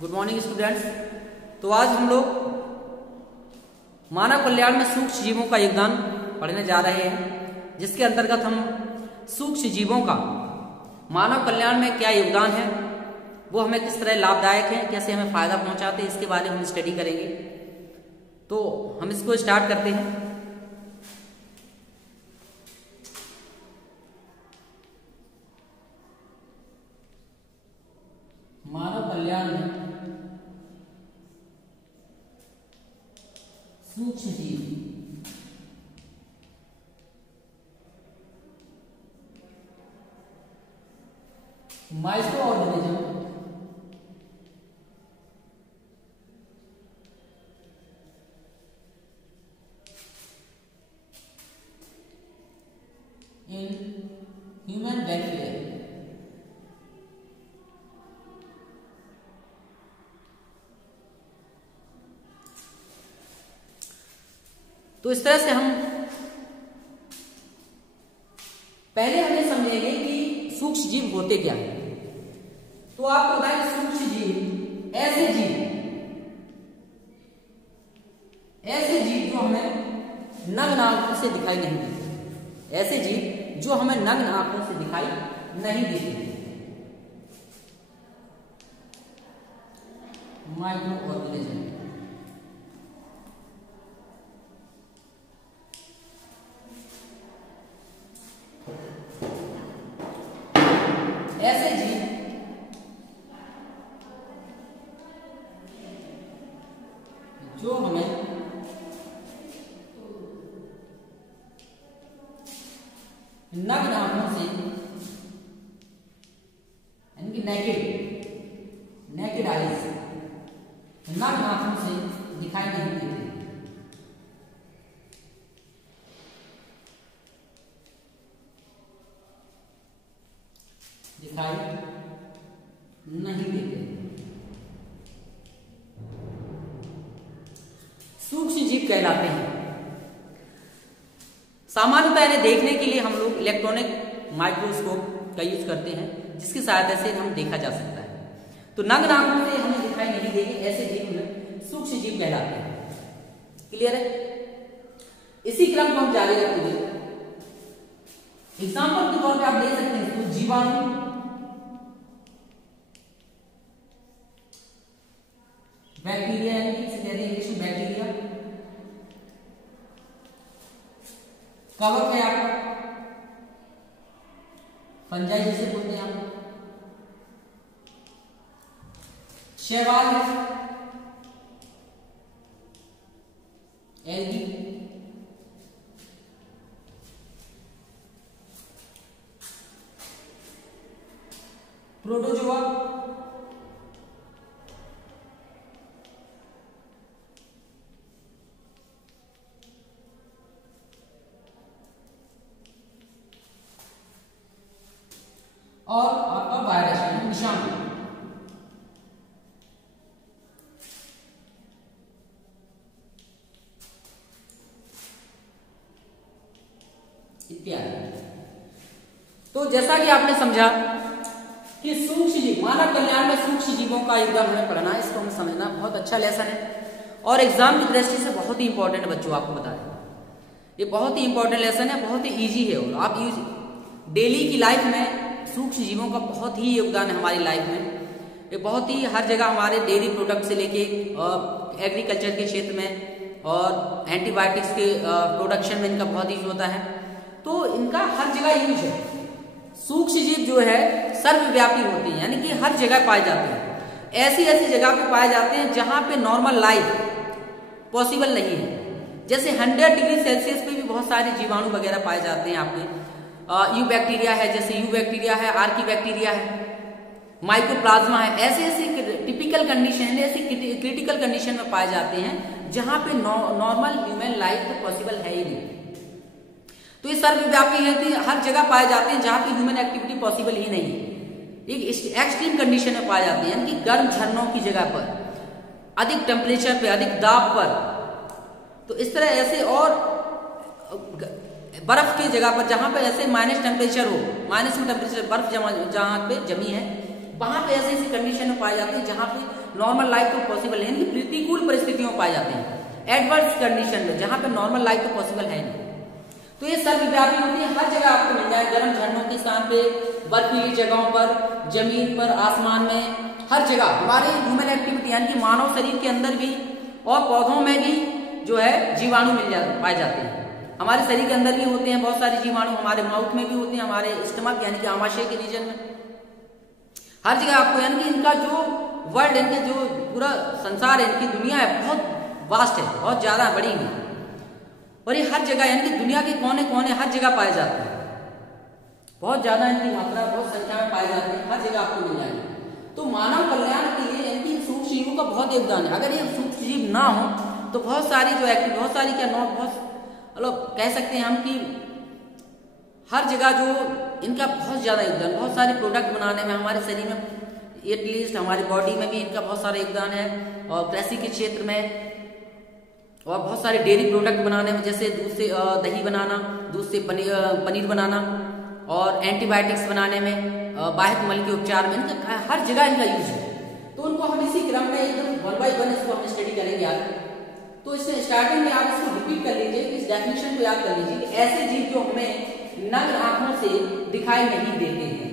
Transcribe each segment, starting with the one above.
Good morning students. तो आज हम लोग मानव कल्याण में सूक्ष्म जीवों का योगदान पढ़ने जा रहे हैं, जिसके अंतर्गत हम सूक्ष्म जीवों का मानव कल्याण में क्या योगदान है, वो हमें किस तरह लाभदायक है, कैसे हमें फायदा पहुंचाते हैं, इसके बारे में हम स्टडी करेंगे। तो हम इसको स्टार्ट करते हैं। मानव कल्याण में सूक्ष्म जीव micro organism in human welfare. तो इस तरह से हम पहले हमें समझेंगे कि सूक्ष्म जीव होते क्या हैं। तो आपको बताएं, सूक्ष्म जीव ऐसे जीव जो हमें नग्न आंखों से दिखाई नहीं देते, ऐसे जीव जो हमें नग्न आंखों से दिखाई नहीं देते, माइक्रो ऑर्गेनिज्म। ऐसे जीव जो हमें नग्न आंखों से, यानी कि नेकेड आईज, नग्न आंखों से दिखाई नहीं देते। दिखाई नहीं देते सूक्ष्म जीव कहलाते हैं। सामान्यतः इन्हें देखने के लिए हम लोग इलेक्ट्रॉनिक माइक्रोस्कोप का यूज करते हैं, जिसकी सहायता से हम देखा जा सकता है। तो नग्न आंखों से हमें दिखाई नहीं देंगे ऐसे जीव में सूक्ष्म जीव कहलाते हैं। क्लियर है? इसी क्रम को हम जारी रखेंगे। एग्जाम्पल के तौर पे आप ले सकते हैं तो जीवाणु, बैक्टीरिया, यानी कि कहते हैं इंग्लिश में बैक्टीरिया, कवक है आपका, फंजाई जिसे बोलते हैं आप, शैवाल है, एल्गी, प्रोटोजोआ, और आपका वायरस है, विषाणु। इत्यादि। तो जैसा कि आपने समझा कि सूक्ष्म जीव, मानव कल्याण में सूक्ष्म जीवों का योगदान हमें पढ़ना है, इसको हमें समझना बहुत अच्छा लेसन है और एग्जाम की दृष्टि से बहुत ही इंपॉर्टेंट बच्चों, आपको बता दें ये बहुत ही इंपॉर्टेंट लेसन है, बहुत ही इजी है और आप डेली की लाइफ में सूक्ष्म जीवों का बहुत ही योगदान है हमारी लाइफ में। ये बहुत ही हर जगह हमारे डेयरी प्रोडक्ट से लेके एग्रीकल्चर के क्षेत्र में और एंटीबायोटिक्स के प्रोडक्शन में इनका बहुत यूज होता है। तो इनका हर जगह यूज है। सूक्ष्म जीव जो है सर्वव्यापी होते हैं, यानी कि हर जगह पाए जाते हैं। ऐसी जगह पे पाए जाते हैं जहां पे नॉर्मल लाइफ पॉसिबल नहीं है। जैसे 100 डिग्री सेल्सियस पे भी बहुत सारे जीवाणु वगैरह पाए जाते हैं आपके। यू बैक्टीरिया है, जैसे यू बैक्टीरिया है, आर्की बैक्टीरिया है, माइकोप्लाज्मा है, ऐसे टिपिकल कंडीशन, ऐसी क्रिटिकल कंडीशन में पाए जाते हैं जहां पे नॉर्मल ह्यूमन लाइफ तो पॉसिबल है ही नहीं। तो ये सर्वव्यापी है कि हर जगह पाए जाते हैं जहां पे ह्यूमन एक्टिविटी पॉसिबल ही नहीं है। एक एक्सट्रीम कंडीशन में पाए जाते हैं, यानी कि गर्म झरनों की जगह पर, अधिक टेम्परेचर पे, अधिक दाब पर। तो इस तरह ऐसे और बर्फ की जगह पर जहां पर ऐसे माइनस टेम्परेचर हो, माइनस में टेम्परेचर बर्फ जहां पे जमी है वहां पे ऐसी ऐसी कंडीशन में पाए जाते हैं जहां पे नॉर्मल लाइफ तो पॉसिबल है नहीं, प्रतिकूल परिस्थितियों में पाए जाते हैं, एडवर्स कंडीशन में, जहां पे नॉर्मल लाइफ तो पॉसिबल है नहीं। तो ये सर्वव्यापी होती है, हर जगह आपको मिल जाए, गर्म झरनों के स्थान पे, बर्फीली जगहों पर, जमीन पर, आसमान में, हर जगह हमारे ह्यूमन एक्टिविटी यानी कि मानव शरीर के अंदर भी और पौधों में भी जो है जीवाणु पाए जाते हैं। हमारे शरीर के अंदर भी होते हैं बहुत सारे जीवाणु, हमारे माउथ में भी होते हैं, हमारे स्टमक यानी कि आमाशय के रीजन में, हर जगह आपको, यानी कि इनका जो वर्ल्ड, इनके जो पूरा संसार है, इनकी दुनिया है, बहुत वास्ट है, बहुत ज्यादा बड़ी है, और ये हर जगह यानी कि दुनिया के कोने कोने हर जगह पाए जाते हैं, बहुत ज्यादा इनकी मात्रा बहुत संख्या में पाए जाते हैं, हर जगह आपको मिल जाएंगे। तो मानव कल्याण के लिए यानी कि सूक्ष्म जीवों का बहुत योगदान है। अगर ये सूक्ष्म जीव ना हो तो बहुत सारी जो एक्टिव, बहुत सारी क्या नॉट, बहुत मतलब कह सकते हैं हम कि हर जगह जो इनका बहुत ज्यादा योगदान, बहुत सारे प्रोडक्ट बनाने में, हमारे शरीर में एटलीस्ट हमारी बॉडी में भी इनका बहुत सारा योगदान है, और कृषि के क्षेत्र में, और बहुत सारे डेयरी प्रोडक्ट बनाने में, जैसे दूध से दही बनाना, दूध से पनीर बनाना, और एंटीबायोटिक्स बनाने में, बाह्य मल के उपचार में, इनका हर जगह इनका यूज है। तो उनको हम इसी क्रम में एकदम 1 by 1 इसको हम स्टडी करेंगे आज। तो इसमें स्टार्टिंग में आप इसको रिपीट कर लीजिए, इस डेफिनेशन को याद कर लीजिए कि ऐसे जीव जो हमें नग्न आंखों से दिखाई नहीं देते हैं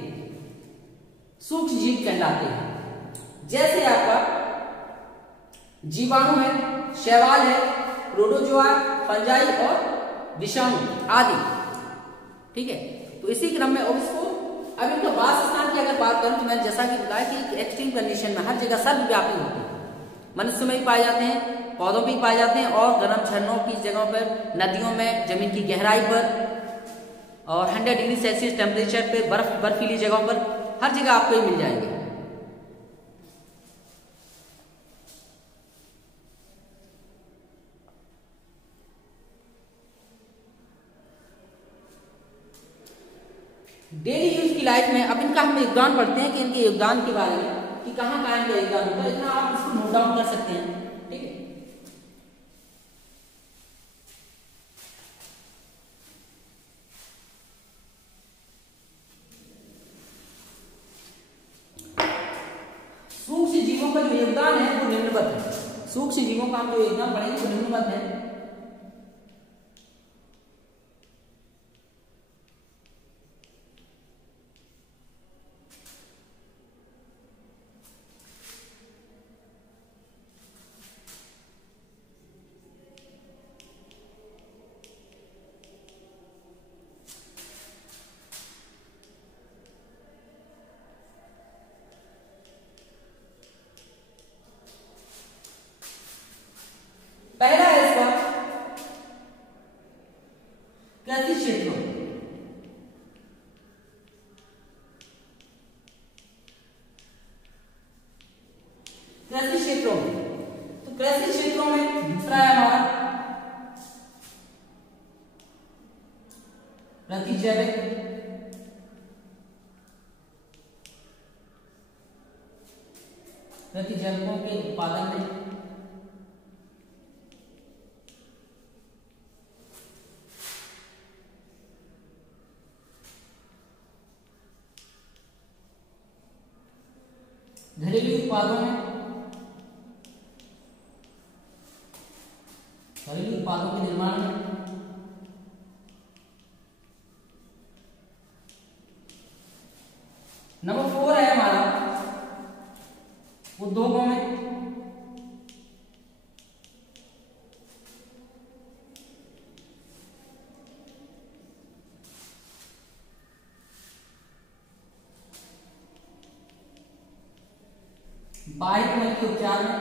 सूक्ष्म जीव कहलाते हैं। जैसे आपका जीवाणु है, शैवाल है, प्रोटोजोआ, फंजाई और विषाणु आदि, ठीक है। तो इसी क्रम में, और इसको अब इनका वास स्थान की अगर बात करूं तो मैंने जैसा कि बताया कि एक्सट्रीम कंडीशन में हर जगह सर्वव्यापी होती है, मनुष्य में भी पाए जाते हैं, पौधों में भी पाए जाते हैं, और गर्म झरनों की जगहों पर, नदियों में, जमीन की गहराई पर, और 100 डिग्री सेल्सियस टेम्परेचर पे, बर्फीली जगहों पर, हर जगह आपको ये मिल जाएंगे। डेली यूज की लाइफ में अब इनका हम योगदान पढ़ते हैं कि इनके योगदान के बारे में, कि कहां कहां इनका योगदान होता है, इतना आप इसको नोट डाउन कर सकते हैं, ठीक है। सूक्ष्म जीवों का जो योगदान है वो निम्नवत है। सूक्ष्म जीवों का हम जो योगदान पढ़ेंगे वो निम्नवत है। पहला है इसका कृषि क्षेत्रों, कृषि क्षेत्रों में, तो कृषि क्षेत्रों में दूसरा है हमारा प्रतिजैविक, प्रतिजैविकों के उत्पादन में, घरेलू उत्पादों में, घरेलू उत्पादों के निर्माण में, नंबर 4 है हमारा उद्योगों में, बाह्य मल के उपचार में,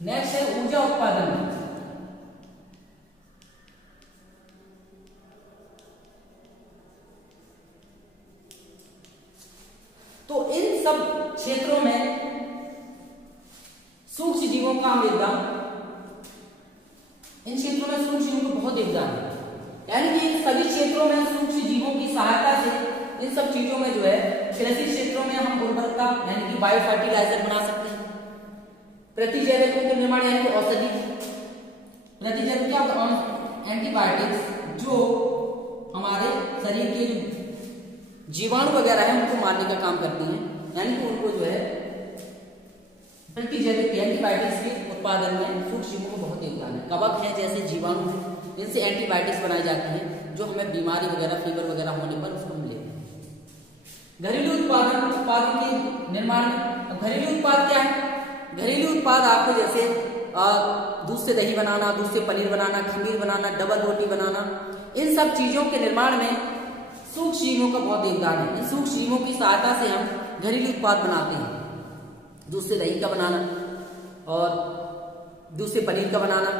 नेक्स्ट है ऊर्जा उत्पादन में, तो इन सब क्षेत्रों में सूक्ष्म जीवों का योगदान इन क्षेत्रों में सूक्ष्म जीवों का बहुत योगदान है। यानी कि सभी क्षेत्रों में सूक्ष्म जीवों की सहायता से इन सब चीजों में जो है कृषि क्षेत्रों में हम उर्वरकता यानी कि बायो फर्टिलाइजर बना सकते हैं। प्रतिजैविकों के निर्माण यानी कि औषधि, प्रतिजैविक क्या होता है? एंटीबायोटिक्स जो हमारे शरीर के जो जीवाणु वगैरह है उनको मारने का काम करती हैं, यानी कि उनको जो है प्रतिजैविक एंटीबायोटिक्स के उत्पादन में सूक्ष्म जीवों को बहुत योगदान है। कवक है जैसे जीवाणु है, इनसे एंटीबायोटिक्स बनाई जाती हैं जो हमें बीमारी वगैरह फीवर वगैरह होने पर उसको हम लेते हैं। घरेलू उत्पादन के निर्माण में, घरेलू उत्पाद क्या है? घरेलू उत्पाद आपको जैसे दूध से दही बनाना, दूध से पनीर बनाना, खमीर बनाना, डबल रोटी बनाना, इन सब चीजों के निर्माण में सूक्ष्म जीवों का बहुत योगदान है। इन सूक्ष्म जीवों की सहायता से हम घरेलू उत्पाद बनाते हैं, दूध से दही का बनाना और दूध से पनीर का बनाना,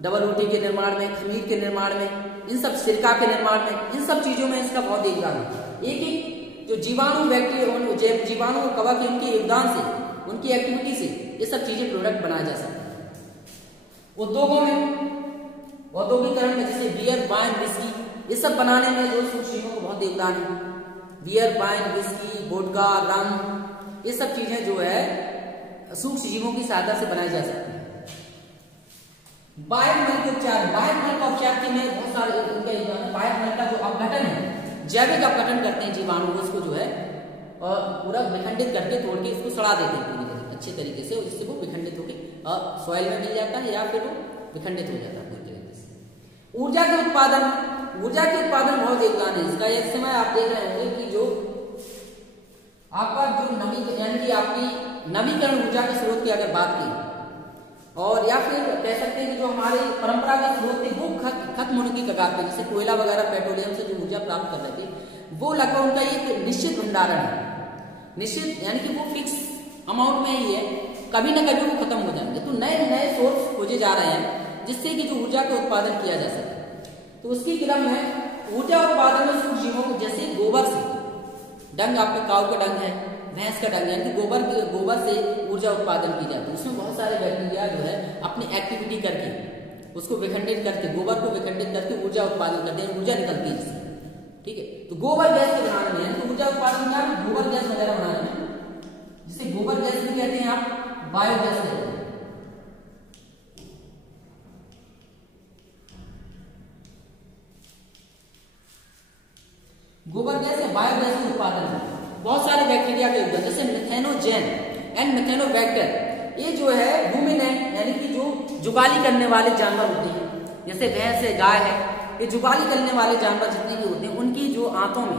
डबल रोटी के निर्माण में, खमीर के निर्माण में, इन सब सिरका के निर्माण में, इन सब चीजों में इसका बहुत योगदान है। एक एक जो जीवाणु बैक्टीरिया जीवाणु कवक उनके योगदान से, उनकी एक्टिविटी से ये सब चीजें प्रोडक्ट बनाए जा सकते हैं। उद्योगों में, औद्योगिकरण में जैसे बियर, वाइन, विस्की, ये सब बनाने में जो सूक्ष्म जीवों को बहुत योगदान है। बियर, वाइन, विस्की, वोडका, रम, ये सब चीजें जो है सूक्ष्म जीवों की सहायता से बनाई जा सकती है। बाह्यमल के उपचार, बाह्यमल का उपचार के में बहुत सारे उनका योगदान है। बाह्यमल का जो अपघटन है, जैविक अपघटन करते हैं जीवाणु, उसको जो है और पूरा विखंडित करके तोड़ के इसको सड़ा देते हैं पूरी तरह अच्छे तरीके से, और जिससे वो विखंडित होकर सॉइल में मिल जाता है या फिर वो विखंडित हो जाता है पूरी तरीके से। ऊर्जा के उत्पादन, ऊर्जा के उत्पादन बहुत योगदान है इसका। एक समय आप देख रहे होंगे कि जो आपका जो नमी यानी कि आपकी नवीकरण ऊर्जा के स्रोत की अगर बात की, और या फिर कह सकते हैं कि जो हमारे परंपरागत स्रोत थे वो खत्म होने की कगार पे, जैसे कोयला वगैरह पेट्रोलियम से जो ऊर्जा प्राप्त कर रहे थे वो लगभग उनका एक निश्चित भंडारण है, निश्चित यानी कि वो फिक्स अमाउंट में ही है, कभी ना कभी वो खत्म हो जाएंगे। तो नए नए सोर्स खोजे जा रहे हैं जिससे कि जो ऊर्जा का उत्पादन किया जा सके। तो उसकी क्रम में ऊर्जा उत्पादन में सूक्ष्म जीवों को, जैसे गोबर से, डंग आपके काऊ का डंग है, भैंस का डंग है, यानी गोबर से ऊर्जा उत्पादन की जाती है। उसमें बहुत सारे बैक्टीरिया जो है अपनी एक्टिविटी करके उसको विखंडित करके, गोबर को विखंडित करके ऊर्जा उत्पादन करते हैं, ऊर्जा निकलती है जिससे, ठीक है। तो गोबर गैस के बनाने में, यानी ऊर्जा उत्पादन क्या है? गोबर गैस वगैरह बनाने में, जिसे गोबर गैस भी कहते हैं आप, बायोगैस कहते हैं। गोबर गैस या बायोगैस के उत्पादन में बहुत सारे बैक्टीरिया के योगदान, जैसे मिथेनोजेन एंड मिथेनोबैक्टर, ये जो है रूमिनेंट यानी कि जो जुगाली करने वाले जानवर होते हैं, जैसे भैंस है, गाय है, ये जुगाली करने वाले जानवर जितने भी होते हैं उनकी जो आंतों में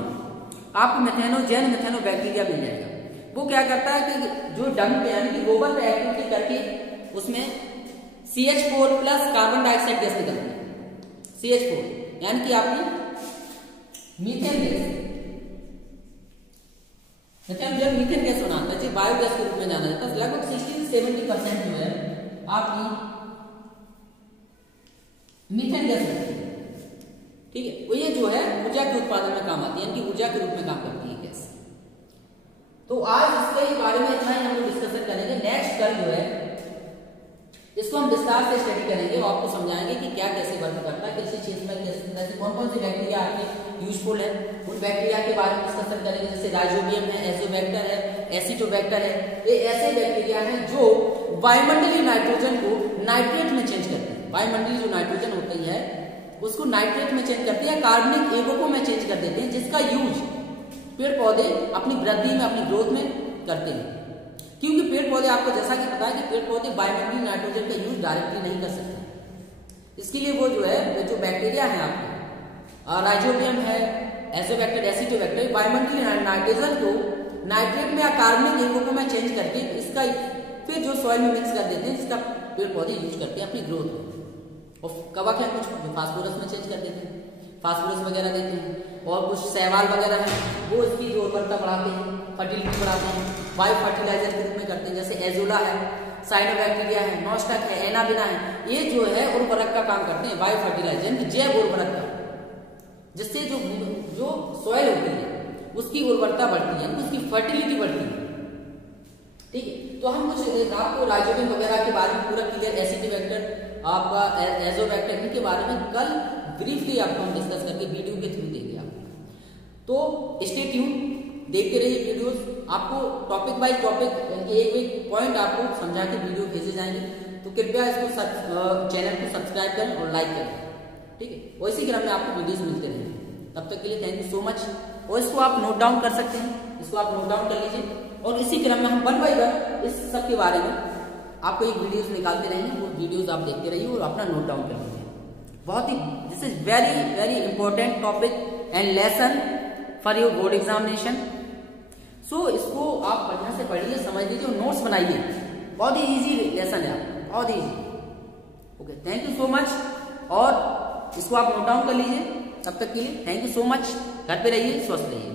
आपको मिथेनोजेन मिथेनोबैक्टीरिया मिल जाएगा। वो क्या करता है कि जो डंग पे यानी कि गोबर पे एक्टिविटी करके उसमें CH4 plus carbon dioxide gas निकलती है। CH4 यानी कि आपकी मीथेन गैस, जब मीथेन गैस बनाता है, बायोगैस के रूप में जाना जाता है। लगभग 60 से 70% जो है आपकी मीथेन गैस होती है, ठीक है। वो ये जो है ऊर्जा के उत्पादन में काम आती है, यानी कि ऊर्जा के रूप में काम करती है गैस। तो आज इसके बारे में इतना ही हम लोग डिस्कशन करेंगे। नेक्स्ट कल जो है इसको हम विस्तार से स्टडी करेंगे और आपको समझाएंगे कि क्या कैसे वर्क करता है, किसी चीज में कैसे कौन कौन से बैक्टीरिया आपके यूजफुल है, उन बैक्टीरिया के बारे में डिस्कशन करेंगे। जैसे राइजोबियम है, एजोबैक्टर है, एसिटोबैक्टर है, ये ऐसे बैक्टीरिया हैं जो वायुमंडलीय नाइट्रोजन को नाइट्रेट में चेंज करते हैं। वायुमंडलीय जो नाइट्रोजन होती है उसको नाइट्रेट में चेंज करती है, कार्बनिक एगों में चेंज कर देते हैं, जिसका यूज पेड़ पौधे अपनी वृद्धि में, अपनी ग्रोथ में करते हैं। क्योंकि पेड़ पौधे, आपको जैसा कि पता है कि पेड़ पौधे वायुमंडलीय नाइट्रोजन का यूज डायरेक्टली नहीं कर सकते, इसके लिए वो जो है जो बैक्टीरिया है आपके राइजोबियम है, एजोबैक्टर, एसिटोबैक्टर, वायुमंडलीय नाइट्रोजन को नाइट्रेट में या कार्बनिक एगों में चेंज करके इसका फिर जो सॉइल में मिक्स कर देते हैं, जिसका पेड़ पौधे यूज करते हैं अपनी ग्रोथ में। और कवक है कुछ फास्फोरस में चेंज कर देते हैं, फास्फोरस वगैरह देते हैं, और कुछ शैवाल वगैरह है वो इसकी जो उर्वरता बढ़ाते हैं, फर्टिलिटी बढ़ाते हैं, बायो फर्टिलाइजर के रूप में करते हैं। जैसे एजोला है, साइनोबैक्टीरिया है, नॉस्टक है, एनाबिना है, ये जो है उर्वरक का काम करते हैं, बायो फर्टिलाइजर जैव उर्वरक का, जिससे जो सॉइल होती है उसकी उर्वरता बढ़ती है, उसकी फर्टिलिटी बढ़ती है, ठीक है। तो हम कुछ आपको राइजोबियम वगैरह के बारे में पूरा क्लियर, एसिटोबैक्टर आपका एजोबैक्टर के बारे में कल ब्रीफली आपको हम डिस्कस करके वीडियो के थ्रू देंगे आपको। तो स्टे ट्यून, देखते रहिए वीडियोस। आपको टॉपिक बाय टॉपिक एक एक पॉइंट आपको समझा के वीडियो भेजे जाएंगे, तो कृपया इसको चैनल को सब्सक्राइब करें और लाइक करें, ठीक है। और इसी क्रम में आपको वीडियोस मिलते रहेंगे। तब तक के लिए थैंक यू सो मच। और इसको आप नोट डाउन कर सकते हैं, इसको आप नोट डाउन कर लीजिए, और इसी क्रम में हम 1 बाय 1 इस सब के बारे में आपको एक वीडियोस निकालते रहेंगे। वो वीडियोस आप देखते रहिए और अपना नोट डाउन कर लीजिए। बहुत ही this is very very important topic and lesson for your board examination. So इसको आप बढ़िया से पढ़िए, समझ लीजिए और नोट्स बनाइए। बहुत ही इजी लेसन है आपका, बहुत ही easy. Okay, thank you so much. और इसको आप नोट डाउन कर लीजिए। तब तक के लिए थैंक यू सो मच। घर पे रहिए, स्वस्थ रहिए।